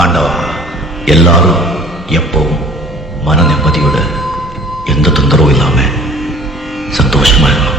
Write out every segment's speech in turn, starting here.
ஆண்டவா, எல்லாரும் எப்பவும் மன நிம்மதியோட எந்த தொந்தரவும் இல்லாம சந்தோஷமா இருக்கணும்.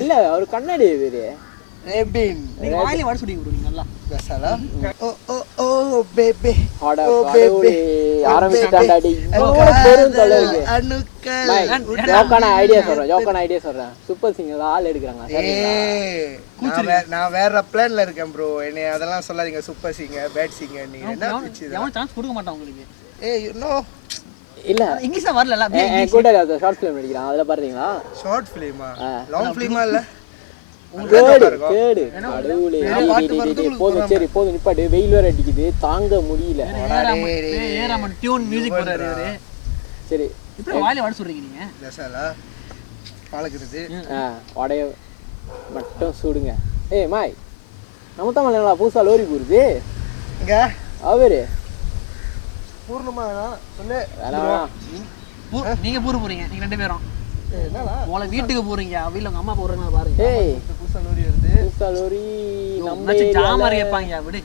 இல்ல ஒரு கண்ணாடி பேரு வாயில வட சுடி விடுங்க நல்லா பேசல. ஓ ஓ ஓ பேபி ஆடா கடவுளே ஆரம்பிச்சாண்டாடி பேரும் சொல்லுங்க. ஜோக்கான ஐடியா சொல்றேன் சூப்பர் சிங்கர் ஆள் எடுக்கறாங்க. நான் வேற பிளான்ல இருக்கேன் ப்ரோ. என்னை அதெல்லாம் சொல்லாதீங்க. சூப்பர் சிங்கர் பேட் சிங்கர் நீங்க என்ன பிச்சு எவன் சான்ஸ் கொடுக்க மாட்டான் உங்களுக்கு. யூ நோ இல்ல இங்கிலீஷ்ல வரல. அப்படியே கூட ஷார்ட் ஃபிலிம் எடுக்கறான். அதல பாத்தீங்களா? ஷார்ட் ஃபிலிமா? லாங் ஃபிலிமா இல்ல? கேடு கடவுளே. போதும் சரி போதும் நிப்பாட்டு. வெயில் வேற அடிக்குது தாங்க முடியல. ஏராமன் டியூன் மியூசிக் போறாரு இவரு. சரி இப்போ வாயில வட சொல்றீங்க நீங்க. பேசல பாலக்குறது. வடைய மட்டும் சூடுங்க. ஏய் மாய் நம்ம தான் நல்லா புதுசா லோரி போகுது இங்க. அவரு பூர்ணமா சொல்லு. நீங்க பூரு போறீங்க நீங்க ரெண்டு பேரும். என்னடா உங்க வீட்டுக்கு போறீங்க. வீட்ல உங்க அம்மா போறேன்னு பாருங்க. ஏய் புதுசா லோரி வருது. புதுசா லோரி நம்ம ஜாமர் கேட்பாங்க விடு.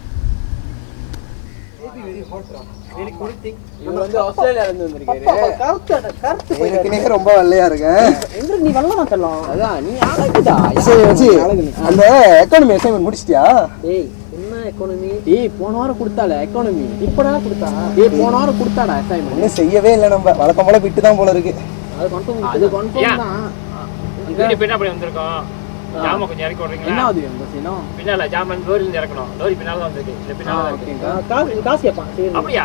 இவர் வந்து ஆஸ்திரேலியால இருந்து வந்திருக்காரு. கருத்து ரொம்ப வெள்ளையா இருக்கு. எங்க நீ வெள்ளமா தள்ளலாம். அதான் நீ அழகுடா. சரி வச்சி அந்த எக்கானமி அசைன்மென்ட் முடிச்சிட்டியா? ஏய் என்ன எக்கானமி? டேய் போன வாரம் கொடுத்தால எக்கானமி. இப்படா கொடுத்தா? டேய் போன வாரம் கொடுத்தாடா அசைன்மென்ட். இன்னும் செய்யவே இல்ல. நம்ம வழக்கம் போல விட்டு தான் போல இருக்கு. அது கன்ஃபார்ம் தான். வீடு பின்னா அப்படி வந்திருக்கோம். ஜாமான் கொஞ்சம் இறக்கி விடுறீங்களா? என்ன ஆகுது பஸ்ஸினோ? பின்னால ஜாமான் லோரில இருந்து இறக்கணும். லோரி பின்னால தான் வந்திருக்கு. இந்த பின்னால தான் இருக்கு. காசு கேட்பான். சரி அப்படியா?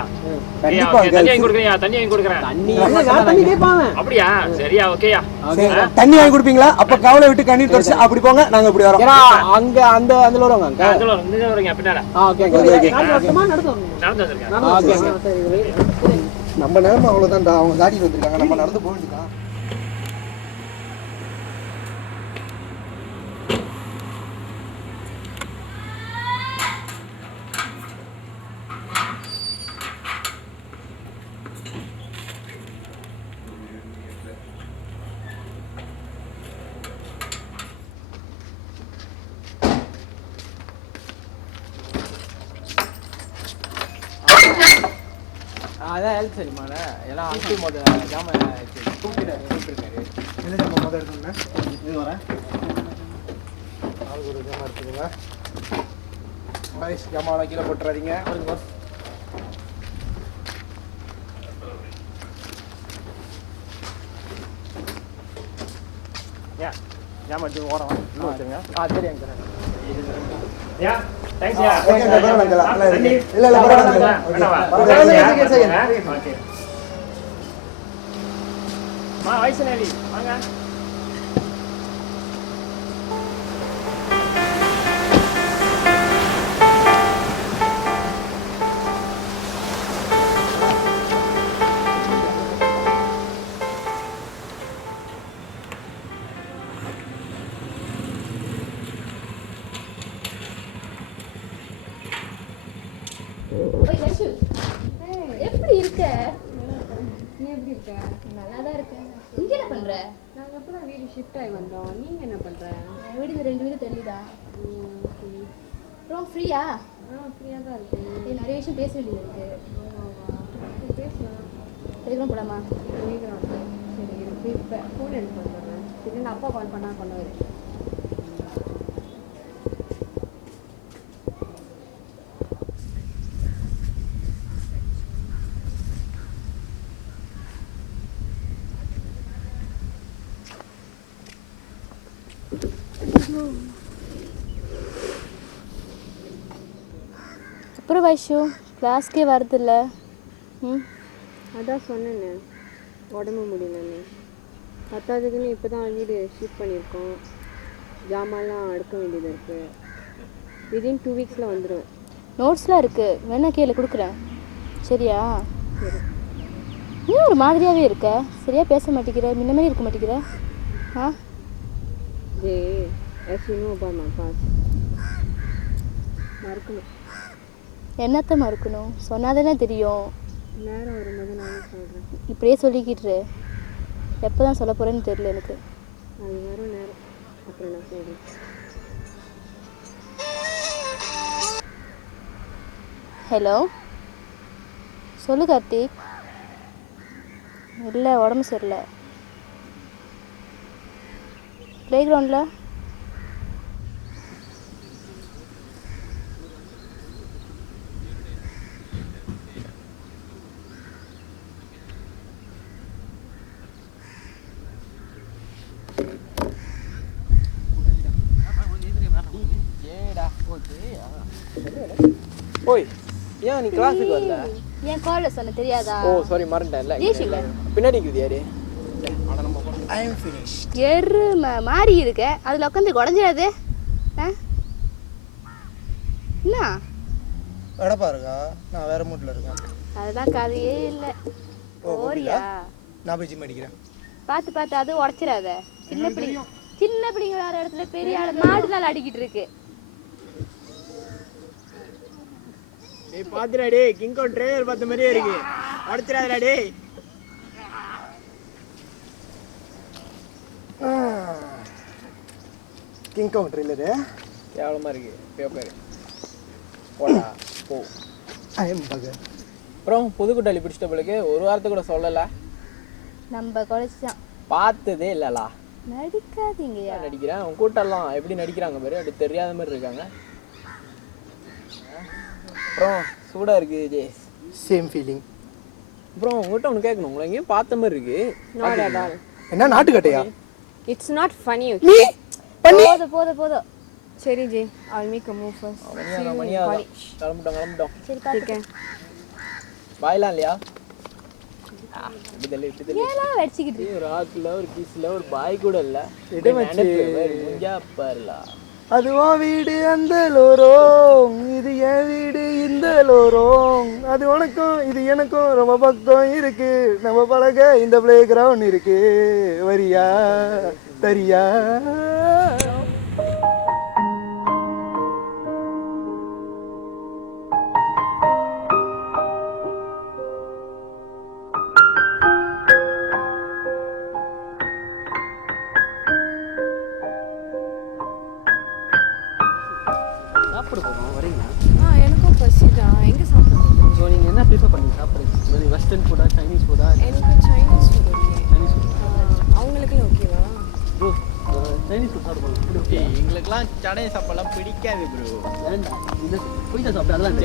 கண்டிப்பா தண்ணி வாங்கி கொடுக்குறியா? தண்ணி வாங்கி கொடுக்குறேன். தண்ணி கேட்பாங்க. அப்படியா? சரியா ஓகேயா? தண்ணி வாங்கி கொடுப்பீங்களா? அப்ப கவலை விட்டு கண்ணீர் தொடச்சு அப்படி போங்க. நாங்க இப்படி வரோம். அங்க அந்த அதுல வருவாங்க அங்க. அதுல வந்து வரீங்க பின்னால. ஓகே நடந்து வந்திருக்கேன். ஓகே நம்ம நேரமா அவ்வளவுதான்டா. அவங்க காடி வந்திருக்காங்க. நம்ம நடந்து போக வேண்டியதான். அதான் ஹெல்ப் சரிமால எல்லாம் அங்கிள் மொத ஜாமான் கூப்பிட்டுருக்காரு. என்ன ஜாமான் மொதல் எடுத்துங்க. இது வரேன். ஆளுக்கு ஒரு ஜாமான் எடுத்துக்கோங்க. பாய்ஸ் ஜாமான் கீழே போட்டுறாதீங்க. ஜாமான் எடுத்து ஓரம் இன்னும் வச்சுருங்க. சரி அங்கே யா தேங்க்ஸ் யா ஓகே பரவாயில்லை நல்லா இருக்கு இல்ல பரவாயில்லை ஓகே மா வைஷ்ணவி வாங்க எப்படி இருக்க? நீ எப்படி இருக்க? நல்லா தான் இருக்கேன். இங்க என்ன பண்ற? நாங்க எப்பதான் வீடு ஷிஃப்ட் ஆகி வந்தோம். நீங்க என்ன பண்ற? என் வீடு 2 வீடு தள்ளிதா. அப்புறம் ஃப்ரீயா? ஃப்ரீயா தான் இருக்கேன். நிறைய விஷயம் பேச வேண்டியது இருக்கு. பேசலாம். டெலிகிராம் போலாமா? டெலிகிராம் சரி எனக்கு இப்போ ஃபோன் எடுத்து வந்துடுறேன். சரி நான் அப்பா கால் பண்ணா பண்ணுவார். அப்புறம் வைஷு கிளாஸ்க்கே வரதில்ல. அதான் சொன்னேன்னு உடம்பு முடியலன்னு. பத்தாவதுக்குன்னு இப்போ தான் வீடு ஷிஃப்ட் பண்ணியிருக்கோம். ஜாமான்லாம் அடுக்க வேண்டியது இருக்குது. விதின் 2 வீக்ஸில் வந்துடுவேன். நோட்ஸ்லாம் இருக்குது, வேணா கீழே கொடுக்குறேன். சரியா? சரி. நீ ஒரு மாதிரியாகவே இருக்க, சரியாக பேச மாட்டேங்கிற, முன்ன மாதிரி இருக்க மாட்டேங்கிற. ஆ ஜே as you know about my past. மறக்கணும். என்னத்தை மறுக்கணும்? சொன்னாதானே தெரியும். நேரம் வரும்போது நானே சொல்கிறேன். இப்படியே சொல்லிக்கிட்டு எப்போ தான் சொல்ல போகிறேன்னு தெரியல எனக்கு. அது வரும் நேரம் அப்புறம் நான் சொல்கிறேன். ஹலோ, சொல்லு கார்த்திக். இல்லை, உடம்பு சரியில்லை. ப்ளே கிரவுண்டில் ஓய், ஏன் நீ கிளாஸுக்கு வரல? என் காலில் சொன்ன தெரியாதா? ஓ சாரி, மறந்துட்டேன்ல. ஜெய்ஷில்ல பின்னாடி இருக்குது யாரு? ஐ அம் ஃபினிஷ். எருமை மாறி இருக்க, அதில் உட்காந்து குடஞ்சிடாது. என்ன எடப்பா இருக்கா? நான் வேற மூட்ல இருக்கேன். அதுதான் கதையே இல்லை. ஓரியா நான் போய் ஜிம் அடிக்கிறேன். பார்த்து பார்த்து அது உடச்சிடாத. சின்ன பிள்ளைங்க வேற இடத்துல பெரிய ஆள் மாடுனால அடிக்கிட்டு இருக்கு. டேய் பாத்துடா டேய், கிங்கோ ட்ரைவர் பார்த்த மாதிரியே இருக்கு. உடைச்சிராதடா டேய். கிங் காங் ட்ரெய்லரு கேவலமா இருக்கு. பேப்பர் போடா போ. ஐ அம் பகர். அப்புறம் புதுக்குட்டாளி பிடிச்சிட்ட பிள்ளைக்கு ஒரு வாரத்தை கூட சொல்லலை. நம்ம குறைச்சிதான் பார்த்ததே இல்லலா. நடிக்காதீங்கயா. நடிக்கிறேன். அவன் கூட்டம்லாம் எப்படி நடிக்கிறாங்க பாரு, அப்படி தெரியாத மாதிரி இருக்காங்க. அப்புறம் சூடா இருக்கு ஜேஸ். Same feeling. அப்புறம் உங்கள்கிட்ட ஒன்று கேட்கணும். உங்களை எங்கேயும் பார்த்த மாதிரி இருக்கு. Not at all. என்ன நாட்டுக்கட்டையா? It's not funny. நீ பண்ணி போதும். சரி G, I'll make a move first. மணியாதான் கிளம்பிட்டோம். சரி ठीक है. வாயிலாம் இல்லையா? ஏலாம் வச்சிக்கிட்டு ஒரு ஆக்குல ஒரு கிஸ்ல ஒரு பாய் கூட இல்ல. முடிஞ்சா பாருலா. அதுவா வீடு அந்த லோரோங், இது என் வீடு இந்த லோரோங். அது உனக்கும் இது எனக்கும் ரொம்ப பக்கம் இருக்கு. நம்ம பழக இந்த பிளே கிரவுண்ட் இருக்கு. வரியா தரியா? சாப்பிட போகிறோம், வரீங்களா? எனக்கும் பசிதான். எங்கே சாப்பிடுறது? ஸோ நீங்கள் என்ன ப்ரிஃபர் பண்ணி சாப்பிட்றீங்க? வெஸ்டர்ன் ஃபுட்டா, சைனீஸ் ஃபுட்டா? எனக்கு Chinese food okay. Chinese food அவங்களுக்கு ஓகேவா? ப்ரோ, சைனீஸ் ஃபுட் சாப்பிடுவோம். எங்களுக்குலாம் சடைய சாப்பாடுலாம் பிடிக்காது ப்ரோ. வேண்டாம், இந்த போயிட்டா சாப்பிட்டு அதெல்லாம்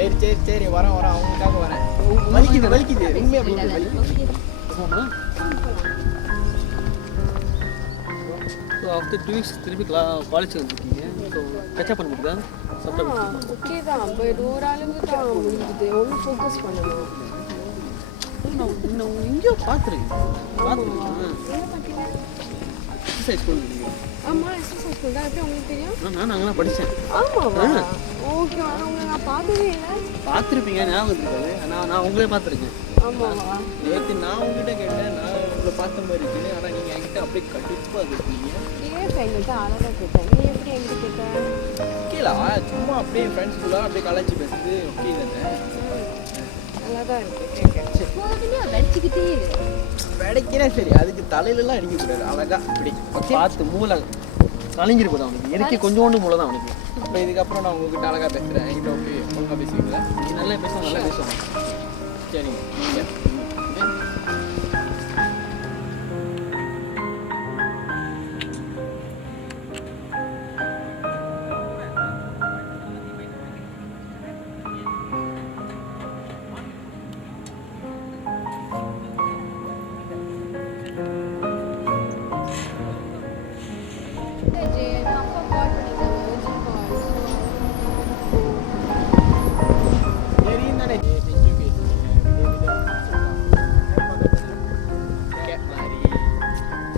சரி வரேன் அவங்களுக்காக வரேன். வலிக்குது உண்மையாக வலிக்குது. போமா? ஸோ ஆஃப்டர் 2 வீக்ஸ் திருப்பி காலேஜ் வந்துருக்கீங்க. ஸோ கச்சா பண்ண முடியுதா? ஓகே தான், பட் ஒரு அளவுக்கு தான் முடிஞ்சுது. ஒன்றும் ஃபோக்கஸ் பண்ணணும். நான் எங்கேயோ பார்த்துருக்கேன். எக்ஸசைஸ் ஸ்கூல் ஆமாம், எக்ஸசைஸ் ஸ்கூல் தான். எப்படி உங்களுக்கு தெரியும்? நான் அங்கே படித்தேன். ஆமாவா? ஓகே, ஆனால் உங்களை நான் பார்த்ததே இல்லை. பார்த்துருப்பீங்க, ஞாபகம் இருக்காது. நான் உங்களே பார்த்துருக்கேன். ஆமாவா? நேற்று நான் உங்ககிட்ட கேட்டேன், நான் உங்களை பார்த்த மாதிரி இருக்குது. ஆனால் நீங்கள் என்கிட்ட அப்படியே கண்டிப்பாக இருக்கீங்க. ஏன் எங்கள்கிட்ட அழகாக கேட்டேன், நீ எப்படி எங்கிட்ட கேட்டேன்? ஓகேலா, சும்மா அப்படியே ஃப்ரெண்ட்ஸ்குள்ளே அப்படியே காலேஜ் பேசுறது ஓகே தானே? நல்லா தான் இருக்கு கேட்க. வெடிச்சுக்கிட்டே வெடைக்கிறேன் சரி, அதுக்கு தலையிலலாம் அடிக்கக்கூடாது. அழகா இப்படி பார்த்து மூளை கலைஞ்சிரு போதும் அவனுக்கு. எனக்கு கொஞ்சோண்டு மூளை தான் அவனுக்கு. இப்போ இதுக்கப்புறம் நான் உங்ககிட்ட அழகாக பேசுகிறேன். என்கிட்ட ஓகே ஒழுங்காக பேசுவீங்களா? நீ நல்லா பேசுவோம், நல்லா பேசுவோம். சரிங்க. அப்பா கால் பண்ணிட்டாங்க, urgent call. தெரியும் தானே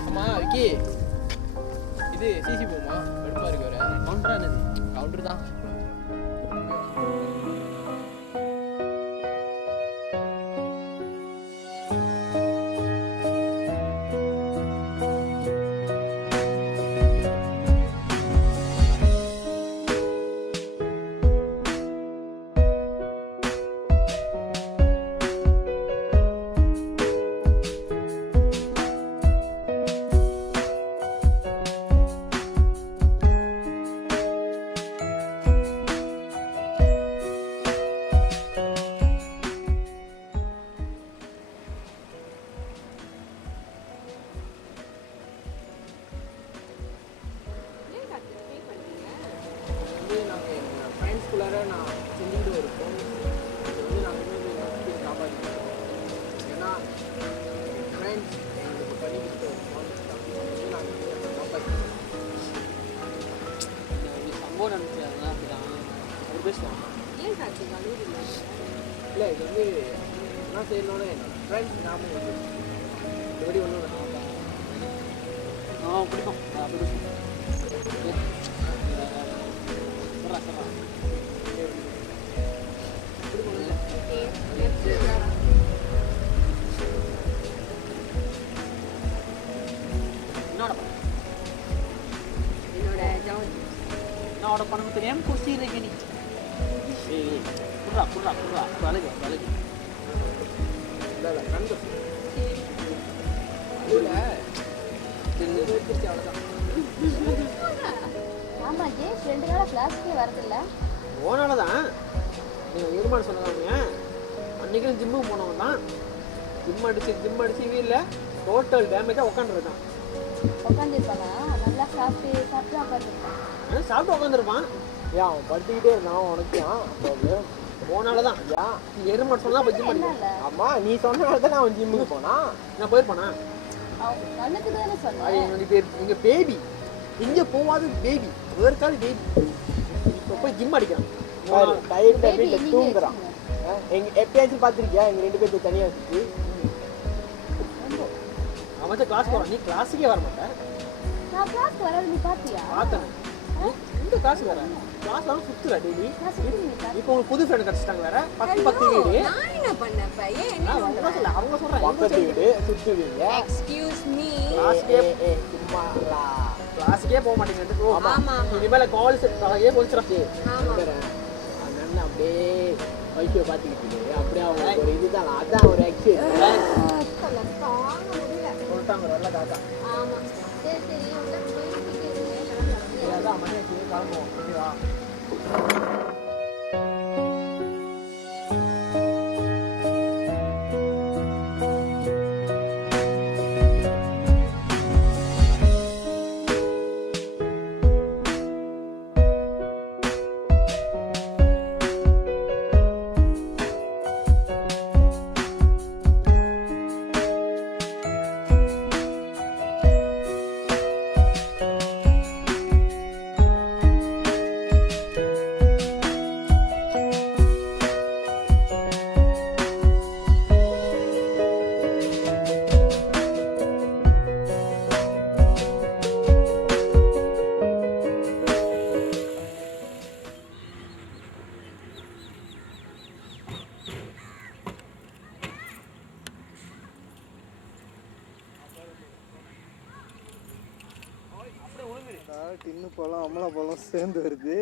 அம்மா விக்கி, இது சிசி போமா வெடுப்பா இருக்கு. வர கவுண்டரா என்னது? கவுண்டர் தான். ஃப்ரெண்ட்ஸ்குள்ளார நான் செஞ்சுக்கிட்டு இருப்போம். அது வந்து நாங்கள் இன்னும் காப்பாற்றிக்கிறோம். ஏன்னா ஃப்ரெண்ட்ஸ் எங்களுக்கு பண்ணிக்கிட்டு இருப்போம். நாங்கள் காப்பாற்றிக்கிறோம். சம்பவம் நடந்துச்சு, அதெல்லாம் அப்படி தான் ஒரு பேசுவாங்க. ஏன் காட்சி கல்லூரியில் இல்லை, இது வந்து என்ன செய்யணும்னு ஃப்ரெண்ட்ஸ் ஞாபகம் வந்து எப்படி ஒன்றும் பிடிக்கும். அப்படி என்னோட ஜவுன் நான் ஆர்டர் பண்ண தெரியாம குசி இருக்கு நீ. ஏய் புறா புறா புறா வலகு வலகு. இல்ல கண்டு இல்ல தின்னு வெச்சிச்சு அவ்வளவுதான். ஆமா ஜெயேஷ் 2 நாளா கிளாஸ்க்கே வரதில்ல. ஓனால தான் நீங்க இருமான்னு சொன்னதாங்க. அன்னைக்கு ஜிம்முக்கு போனவன் தான். ஜிம் அடிச்சு வீல்ல டோட்டல் டேமேஜா உட்காந்துருக்கான். உட்காந்துருப்பானா? நல்லா சாப்பிட்டு உட்காந்துருப்பான். சாப்பிட்டு உட்காந்துருப்பான். ஏன் அவன் படுத்துக்கிட்டே இருந்தான் உனக்கு? போனால தான் நீ எருமாட்டு சொன்னா அப்போ ஜிம் என்னல்ல? அம்மா நீ சொன்னால தான் அவன் ஜிம்முக்கு போனா. நான் போயிருப்பானா? அவன் நல்லது தானே அது சொன்னேன். என்னுடைய பேர் எங்க பேபி இங்கே போவாது. பேபி ஒரு கால் பேபி இப்போ போய் ஜிம் அடிக்கிறான். டயர்ட் வீட்டில் தூங்குறான். எப்பயாச்சும் பார்த்துருக்கியா எங்கள் 2 பேருக்கு தனியாக வச்சுட்டு? அவன் தான் கிளாஸ் போகிறான். நீ கிளாஸுக்கே வர மாட்டேன். நான் கிளாஸ்க்கு வராது, நீ பாத்தியா? பார்த்தேன். இந்த கிளாஸ் வேற கிளாஸ் எல்லாம் சுற்றுறா டெய்லி. நான் சுத்தி இப்போ உங்களுக்கு புது ஃப்ரெண்ட் கிடச்சிட்டாங்க வேற. 10 வீடு. நான் என்ன பண்ணேன் பையன்? என்ன அவங்க சொல்ல அவங்க சொல்கிறாங்க பக்கத்து வீடு சுற்றுவீங்க. Excuse me. கிளாஸுக்கே போக மாட்டேங்கிறது. ஆமா இனிமேல் கால் செட்டாகவே போச்சுறாச்சு. ஆமா அதனால அப்படியே வைக்கிய பார்த்துக்கிட்டு அப்படியே அவங்க ஒரு இதுதான். அதான் ஒரு ஆக்சிடென்ட் தாங்க முடியல. சொல்லிட்டாங்க நல்ல காக்கா. ஆமா சரி சரி உள்ள போய் அதான் மணி கிளம்புவோம். ஓகேவா? அமலாப்பழம் சேர்ந்து வருது.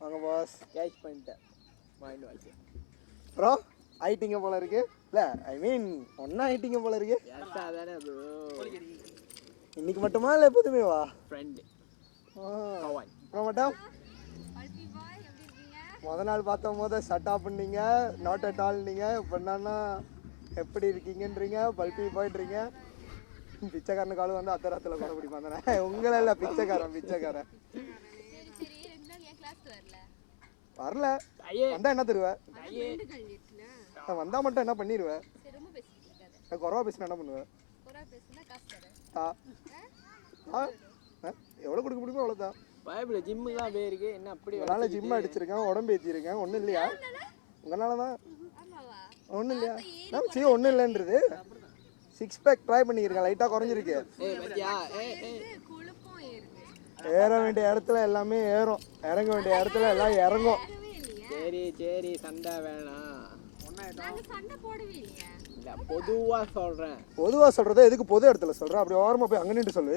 வாங்க பாஸ். கேட்ச் பண்ணிட்டேன். Mind watch. ப்ரோ ஆயிட்டிங்க போல இருக்கு. இல்லை ஐ மீன் ஒன்றா ஆயிட்டிங்க போல இருக்கு. அதானே ப்ரோ. இன்னைக்கு மட்டுமா இல்லை எப்போதுமே வா? ஃப்ரெண்டு. அப்புறம் மட்டும் முத நாள் பார்த்த போது ஷட் ஆஃப் பண்ணீங்க, நாட் அட் ஆல் நீங்கள். இப்போ என்னன்னா எப்படி இருக்கீங்கன்றீங்க, பல்பி போயிட்டுறீங்க. பிச்சைக்காரனு காலம் வந்து அத்தராத்தில் கூட பிடிப்பாங்க. உங்களை இல்லை பிச்சைக்காரன் பிச்சைக்காரன். வரல வந்தா என்ன தருவேன்? வந்தா மட்டும் என்ன பண்ணிடுவேன்? குறவா பேசினா என்ன பண்ணுவேன்? எவ்வளோ கொடுக்க முடியுமோ அவ்வளோதான். பைபிள் ஜிம்முலாம் போயிருக்கு. என்ன அப்படி அதனால ஜிம் அடிச்சிருக்கேன், உடம்பு ஏற்றிருக்கேன். ஒன்றும் இல்லையா? உங்களால தான் ஒன்றும் இல்லையா? நான் சரி ஒன்றும் இல்லைன்றது. 6 பேக் ட்ரை பண்ணியிருக்கேன், லைட்டாக குறைஞ்சிருக்கு. ஏற வேண்டிய இடத்துல எல்லாமே ஏறும், இறங்க வேண்டிய இடத்துல எல்லாம் இறங்கும். சரி சரி சண்டை வேணாம். இல்லை பொதுவாக சொல்கிறேன். பொதுவாக சொல்கிறத எதுக்கு பொது இடத்துல சொல்கிறேன்? அப்படி ஓரமாக போய் அங்கே நின்று சொல்லு.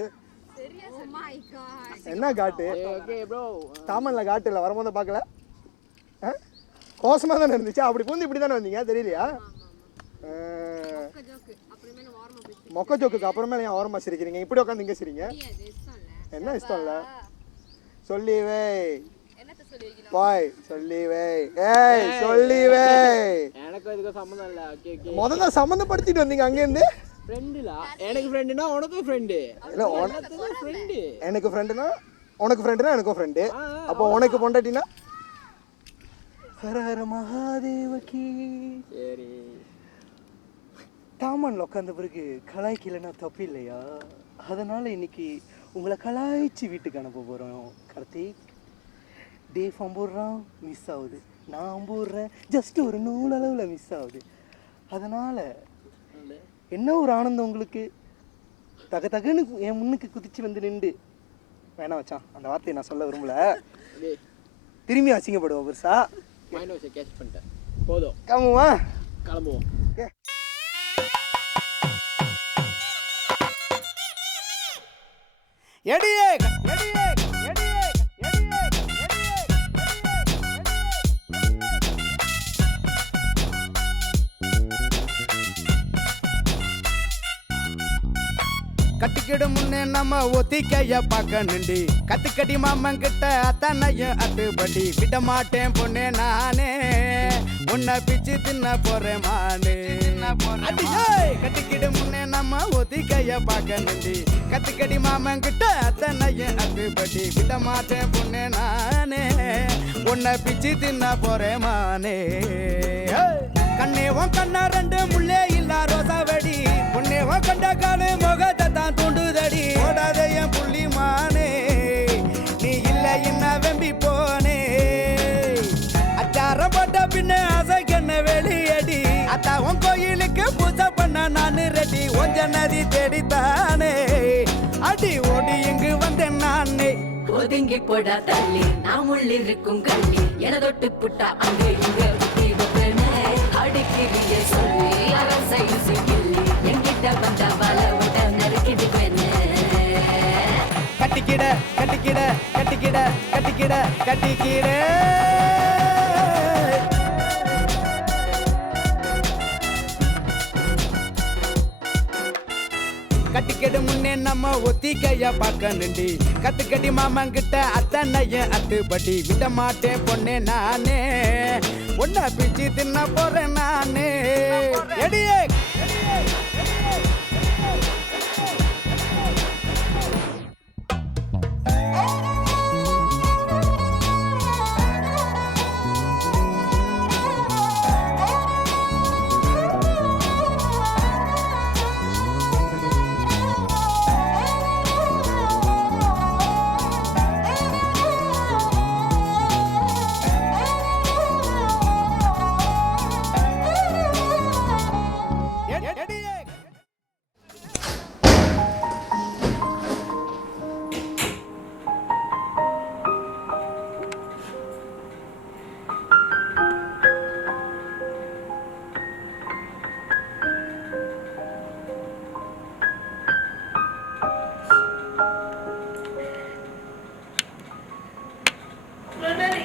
என்ன காட்டு? Okay bro. தாமனில் காட்டு இல்லை, வரும்போது பார்க்கல. கோசமாக தானே இருந்துச்சு. அப்படி பூந்து இப்படி தானே வந்தீங்க, தெரியலையா? மொக்க ஜோக்குக்கு அப்புறமேல ஏன் ஓரமாக சிரிக்கிறீங்க? இப்படி உட்காந்து இங்கே சிரிங்க. என்ன இஷ்டம் இல்லை? சொல்லி வை பாய், சொல்லி வை. ஏய் சொல்லி வை. எனக்கு இதுக்கு சம்மந்தம் இல்லை. Okay okay. முதல்ல சம்மந்தப்படுத்திட்டு வந்தீங்க அங்கேருந்து. ஃப்ரெண்டுலா? எனக்கு ஃப்ரெண்டுனா உனக்கும் ஃப்ரெண்டு. இல்லை ஃப்ரெண்டு. எனக்கு ஃப்ரெண்டுனா உனக்கு ஃப்ரெண்டுனா எனக்கும் ஃப்ரெண்டு. அப்போ உனக்கு பொண்டாட்டினா ஹர ஹர மகாதேவகி. சரி. தாமன்ல உட்காந்த பிறகு கலாய்க்கலைன்னா தப்பு இல்லையா? அதனால் இன்னைக்கு உங்களை கலாய்ச்சி வீட்டுக்கு அனுப்ப போகிறோம். கார்த்திக் டே ஃபார்ம் போடுறான், மிஸ் ஆகுது. நான் போடுறேன், ஜஸ்ட் ஒரு நூலளவில் மிஸ் ஆகுது. அதனால் என்ன ஒரு ஆனந்தம் உங்களுக்கு. தக தகன்னு என் முன்னுக்கு குதிச்சு வந்து நின்று வேணாம் வச்சான். அந்த வார்த்தையை நான் சொல்ல விரும்பல. திரும்பி அசிங்கப்படுவோம் பெருசா. மைண்ட் வாட்சை கேட்ச் பண்ணிட்டேன். போதும் கிளம்புவா? கிளம்புவோம். எடியே கட்டிக்கிட முன்னே நம்ம ஒத்திக்கைய பார்க்கணுண்டி. கத்துக்கடி மாமன் கிட்ட அத்தனையும் அத்துப்படி. விட மாட்டேன் பொண்ணே நானே, உன்னை பிச்சு தின்ன போறேன் மானே. கட்டிக்கிட முன்னே நம்ம ஒத்திக்கைய பார்க்கணுண்டி. கத்துக்கடி மாமன் கிட்ட அத்தனையும் அத்துப்படி. விட மாட்டேன் பொண்ணே நானே, உன்னை பிச்சு தின்ன போறேன் மானே. கண்ணேவும் கண்ணா ரெண்டு முள்ளே இல்லா ரோசா வெடி. பொண்ணேவும் கண்ட காலு முகத்தை தான் தூண்டுதடி. ஓடாத என் புள்ளி மானே, நீ இல்லை என்ன வெம்பி போனே. அச்சாரம் போட்ட பின்ன அசைக்கண்ண வெளியடி. அத்தாவும் கோயிலுக்கு பூஜை பண்ண நானு ரெடி. ஒஞ்ச நதி தேடித்தானே அடி ஓடி இங்கு வந்தேன் நானே. ஒதுங்கி போடா தள்ளி, நாம் உள்ளிருக்கும் கள்ளி. என தொட்டு புட்டா அங்கு இங்க அடிக்கிறிய சொல்லி அரசையும் சிக்கிள்ளி. எங்கிட்ட வந்த வள விட நறுக்கிட்டு பெண்ணு. கட்டிக்கிட கட்டிக்கிட கட்டிக்கிட கட்டிக்கிட கட்டிக்கிட. கட்டிக்கிட முன்னே நம்ம ஒத்திக்கைய பார்க்கணுண்டி. கத்துக்கடி மாமன் கிட்ட அத்தனையும் அத்துப்படி. விட மாட்டேன் பொண்ணே நானே, உன்னை பிச்சு தின்ன போறேன் நானே. எடியே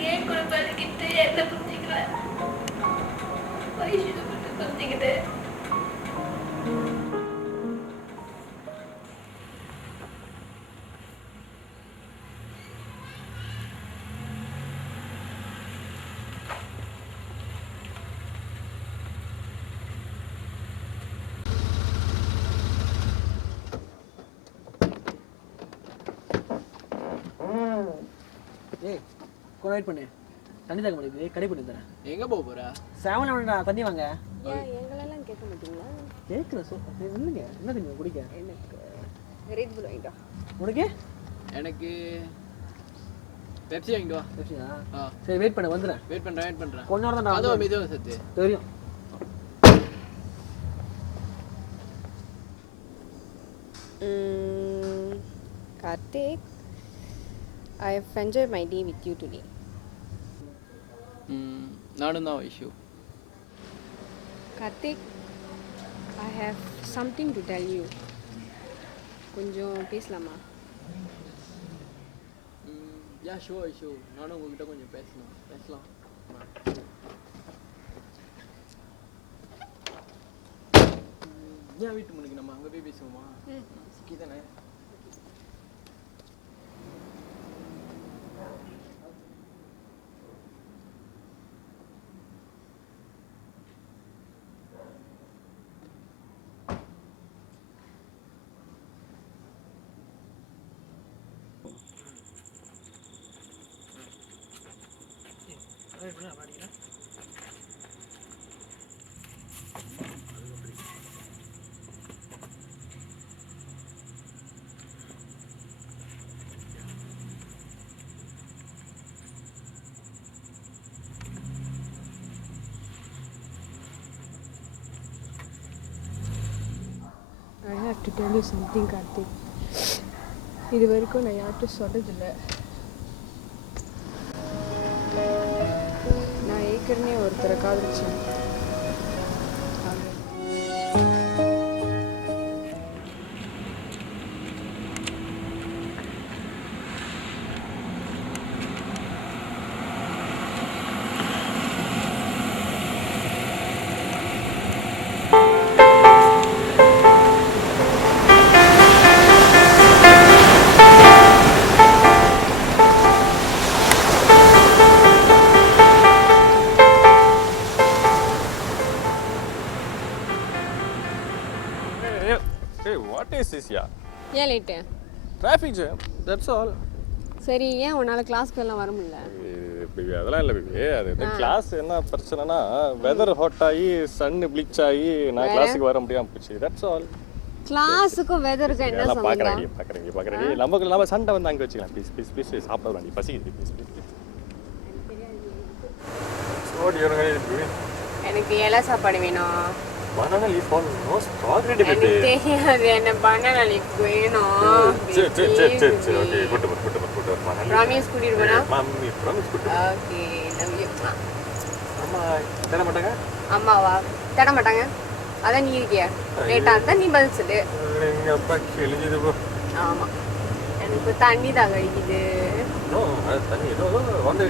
ஏன் கூட பதுக்கிட்டு என்ன புரிஞ்சுக்கல வயசு மட்டும் புரிஞ்சுக்கிட்டு ஏய் கொஞ்சம் வெயிட் பண்ணு தண்ணி தாக்க முடியுது கடை பண்ணி தரேன் எங்க போக போற? செவன் வேணும்டா தண்ணி வாங்க ஏன் எங்களெல்லாம் கேட்க மாட்டீங்களா? கேட்குறேன் இல்லைங்க என்ன தண்ணி குடிக்க எனக்கு ரெட் புல் வாங்கிட்டா. உனக்கு எனக்கு பெப்சி வாங்கிட்டு வா. பெப்சியா ஆ சரி வெயிட் பண்ணு வந்துடுறேன் வெயிட் பண்றேன். கொஞ்ச நேரம் தான் அதுவும் மெதுவாக சத்து. தெரியும் Karthik, I have enjoyed my day with you today. நானும் தான் Vaishu. Karthik, I have something to tell you. கொஞ்சம் பேசலாமா? யா ஷோ வைஷு, நானும் உங்ககிட்ட கொஞ்சம் பேசலாம். ஏன் வீட்டு முன்னுக்கு நம்ம அங்கே போய் பேசுவோமா? சிக்கி தானே. I have to tell you something, Karthik. இது வரைக்கும் நான் யார்கிட்டும் சொன்னதில்லை. நான் ஏற்கனவே ஒருத்தரை காதலிச்சேன். Hey, what is this, yeah? ஏன் late? Traffic jam, that's all. சரி, ஏன் உன்னால் கிளாஸ்க்கு எல்லாம் வர முடியல? பேபி அதெல்லாம் இல்லை பேபி அது கிளாஸ் என்ன பிரச்சனைனா வெதர் ஹாட் ஆகி சன் ப்ளீச் ஆகி நான் கிளாஸுக்கு வர முடியாமல் போச்சு தட்ஸ் ஆல். கிளாஸுக்கும் வெதருக்கும் என்ன எல்லாம் சம்பந்தம்? பார்க்குறேன் நம்ம சண்டை வந்து அங்கே வச்சுக்கலாம் ப்ளீஸ் ப்ளீஸ் சாப்பிட வேண்டிய பசிக்குது ப்ளீஸ் எனக்கு இலை சாப்பாடு வேணும். banana leaf on no strawberry எனக்கு baby. தெரியாது, என்ன banana leaf வேணும். சரி ஓகே குட் banana. Promise கூட்டிட்டு போனா? Mummy promise good. Okay love you. அம்மா தர மாட்டாங்க? அம்மாவா தட மாட்டாங்க. அதான் நீ இருக்கியா? லேட்டா இருந்தா நீ பதில் சொல்லு. எங்க அப்பா கிழிஞ்சது போ. ஆமா எனக்கு தண்ணி தான் கழிக்குது. நோ அது தண்ணி ஏதோ வந்து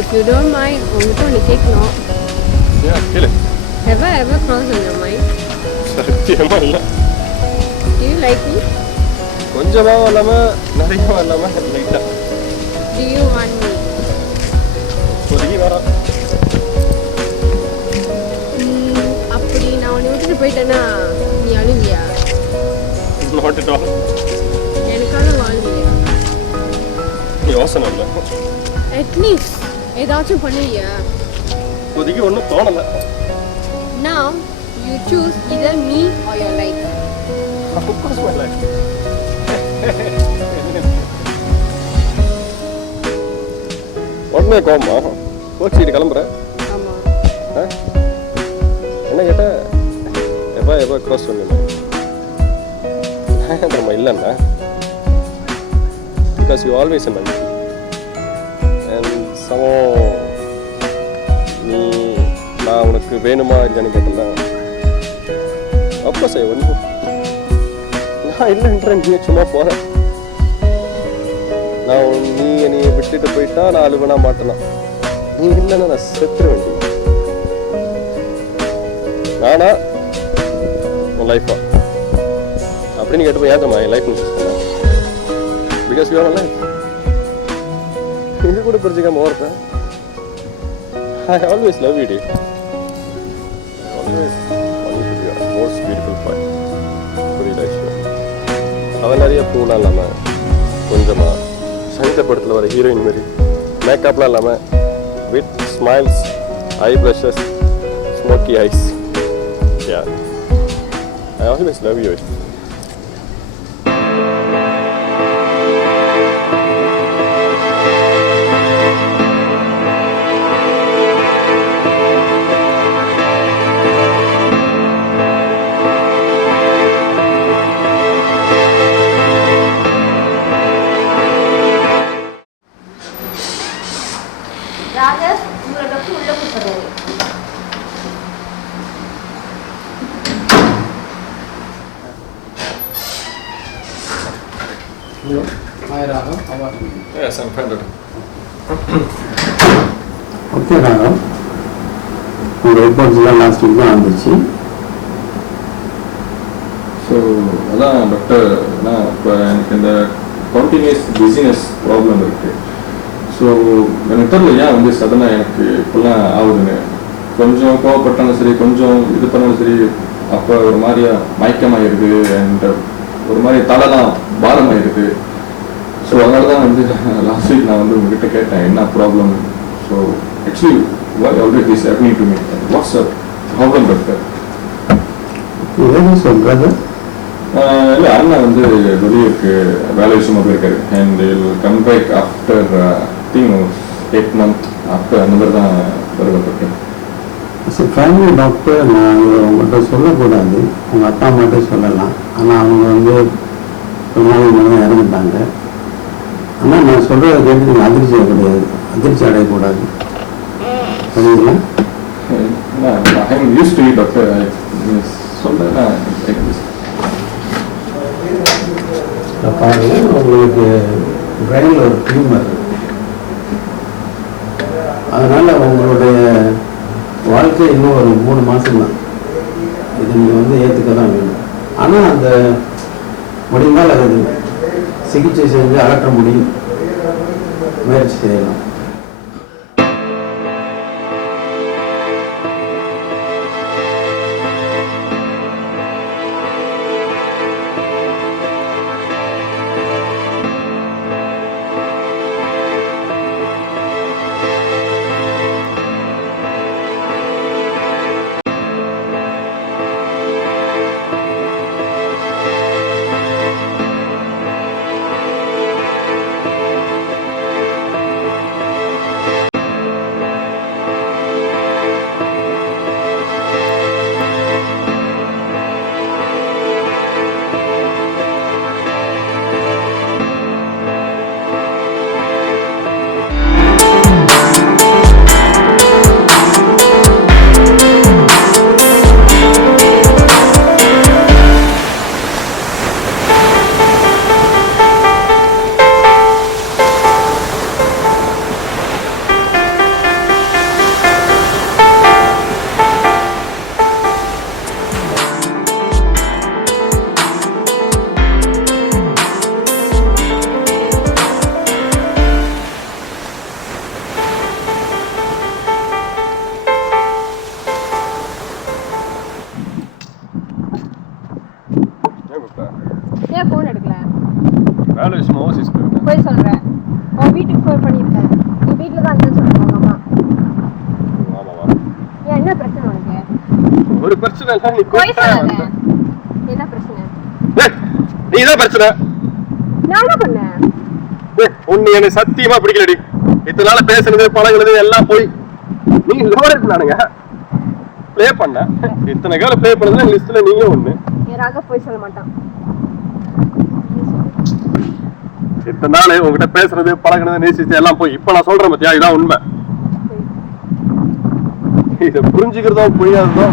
If you don't mind, உங்ககிட்ட ஒன்று கேட்கணும். கேளு. Ever crossed on your mind? சத்தியமா இல்லை. Do you like me? கொஞ்சமாவும் இல்லாமல் நிறையவும் இல்லாமல் லைட்டாக. Do you want me? ஒதுங்கி வரோம். அப்படி நான் உன்னை விட்டுட்டு போயிட்டேன்னா நீ அழுவியா? Not at all. எனக்காக வாழ்வியா? யோசனை இல்லை. அட்லீஸ்ட் ஏதாச்சும் பண்ணுவியா? ஒதுங்கி ஒன்றும் தோணலை. Now you choose either me or your life. Of course my life. உடனே கோமா கோச்சிக்கிட்டு கிளம்புற. ஆமாம். என்ன கேட்ட எப்போ க்ரோஸ் பண்ணுங்க நம்ம இல்லைண்ணா because you always in my life. And நீ நான் உனக்கு வேணுமா இல்லைன்னு கேட்டல அப்போ ஒன்று நான் இல்லைன்ற நீ சும்மா போகிறேன். நீ என்னை விட்டுட்டு போயிட்டா நான் அழுவனா மாட்டலாம். நீ இல்லைன்னா நான் செத்துற வேண்டிய நானா உன் லைஃபா அப்படின்னு கேட்டு போய் ஏற்றமா என் லைஃப் மிஸ் பண்ண பிகாஸ் யூ ஆர் லைஃப். இது கூட புரிஞ்சுக்காம ஓடுறேன். I always love you, dear. Always want you to be our most beautiful part. புரியுதா விஷயம்? அவன் நிறைய பூலாம் இல்லாமல் கொஞ்சமாக சங்கர் படத்தில் வர ஹீரோயின் மாதிரி மேக்கப்லாம் இல்லாமல் with smiles, eye brushes, smoky eyes. Yeah. I always love you. Rajesh உங்களை டாக்டர் உள்ள கூப்பிடுறாரு. Hi Raghav, how are you? Yes, I'm fine. Okay Raghav, உங்கள் ரிப்போர்ட்ஸ்லாம் லாஸ்ட் வீக் தான் வந்துச்சு. ஸோ அதான் டாக்டர், இப்போ எனக்கு இந்த கண்டினியூஸ் பிஸினஸ் ப்ராப்ளம் இருக்குது. ஸோ எனக்கு தெரியல ஏன் வந்து சடனாக எனக்கு இப்போல்லாம் ஆகுதுன்னு. கொஞ்சம் கோவப்பட்டாலும் சரி, கொஞ்சம் இது பண்ணாலும் சரி, அப்போ ஒரு மாதிரியா மயக்கமாகிடுது அண்ட் ஒரு மாதிரி தலைலாம் பாரமாகிடுது. ஸோ அதனால தான் வந்து லாஸ்ட் வீக் நான் வந்து உங்ககிட்ட கேட்டேன் என்ன problem. So actually why always this happening to me? What's the problem, doctor? ஏன்னு சொல்கிறது? இல்லை, அண்ணா வந்து வெளியூருக்கு வேலை விஷயமா போயிருக்காரு. And come back after thing 8 months after அந்த மாதிரி தான் வருவப்பட்டு. ஃபேமிலி டாக்டர் நான் உங்கள்கிட்ட சொல்லக்கூடாது, உங்கள் அப்பா அம்மாட்டே சொல்லலாம். ஆனால் அவங்க வந்து ஒரு நாள் மணி இறந்துட்டாங்க. ஆனால் நான் சொல்கிறத கேட்டு நீங்கள் அதிர்ச்சி அடையக்கூடாது. சரிங்களா? I'm used to it, doctor. சொல்கிறேன். பாருங்க, உங்களுக்கு பிரெயினில் ஒரு டியூமர், அதனால் உங்களுடைய வாழ்க்கை இன்னும் ஒரு 3 மாதம்தான். இது நீங்கள் வந்து ஏற்றுக்க தான் வேணும். ஆனால் அந்த முடிந்தால் அது சிகிச்சை செஞ்சு அகற்ற முடியும், முயற்சி செய்யலாம். ஏன் ஃபோன் எடுக்கல? வேலை விஷயமா ஓசிஸ் போயிருக்கேன். போய் சொல்கிறேன். உன் வீட்டுக்கு ஃபோன் பண்ணியிருக்கேன். நீ வீட்டில் தான் இருந்தேன்னு சொல்லுவாங்க அம்மா. ஆமாவா? ஏன் என்ன பிரச்சனை உனக்கு? ஒரு பிரச்சனை இல்லை, நீ போய் சொல்லாத. என்ன பிரச்சனை? நீ தான் பிரச்சனை. நான் என்ன பண்ணேன்? உன்னை எனக்கு சத்தியமா பிடிக்கலடி. இத்தனை நாள் பேசுனது பழகுனது எல்லாம் போய் நீங்க லோடு இருக்கலானுங்க ப்ளே பண்ண இத்தனை காலம் ப்ளே பண்ணதுல லிஸ்ட்ல நீங்க ஒண்ணு யாராக போய் சொல்ல மாட்டான். இத்தனை நாள் உங்ககிட்ட பேசுறது பழகுனது நேசிச்சு எல்லாம் போய் இப்ப நான் சொல்றேன் பத்தியா இதான் உண்மை. இதை புரிஞ்சுக்கிறதோ புரியாததோ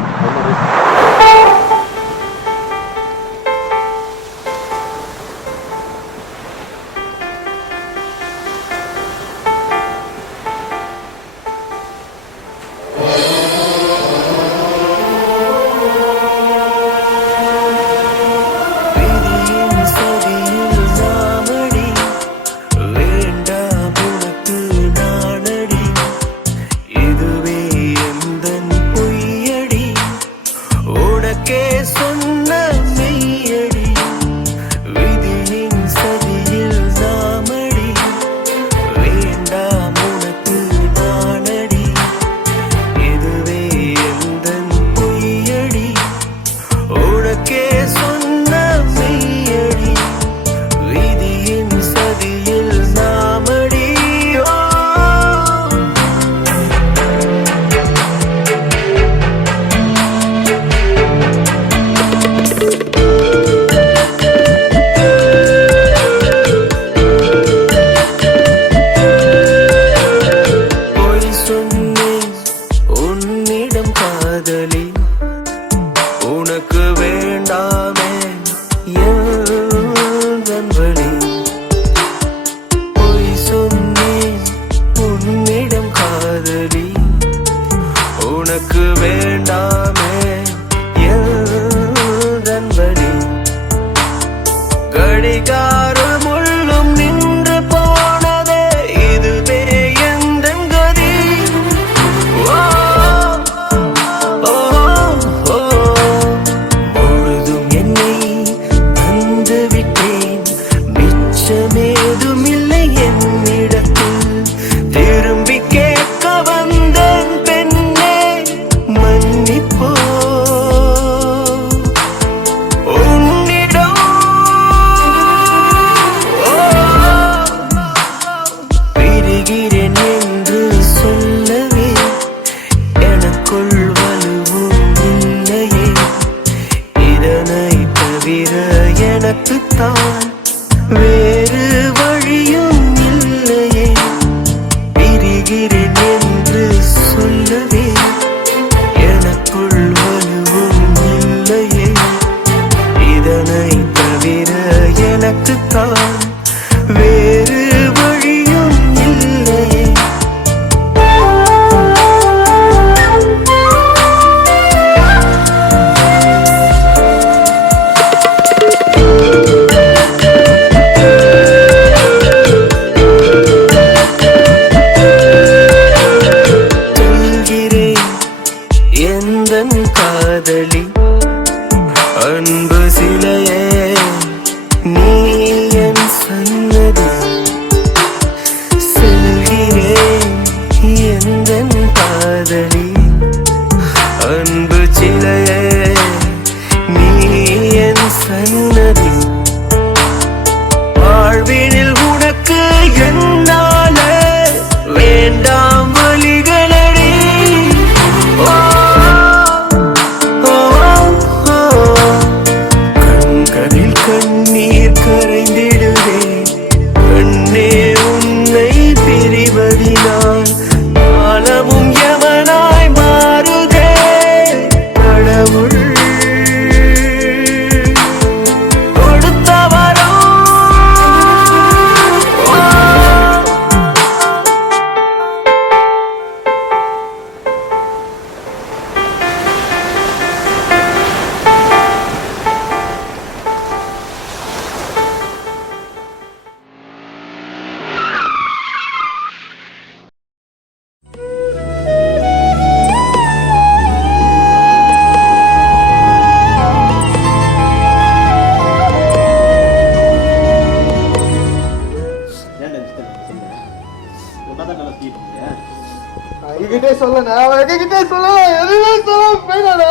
என்கிட்டே சொல்ல நான் என்கிட்டே சொல்லலாம் எதுவுமே சொல்ல போயிடாத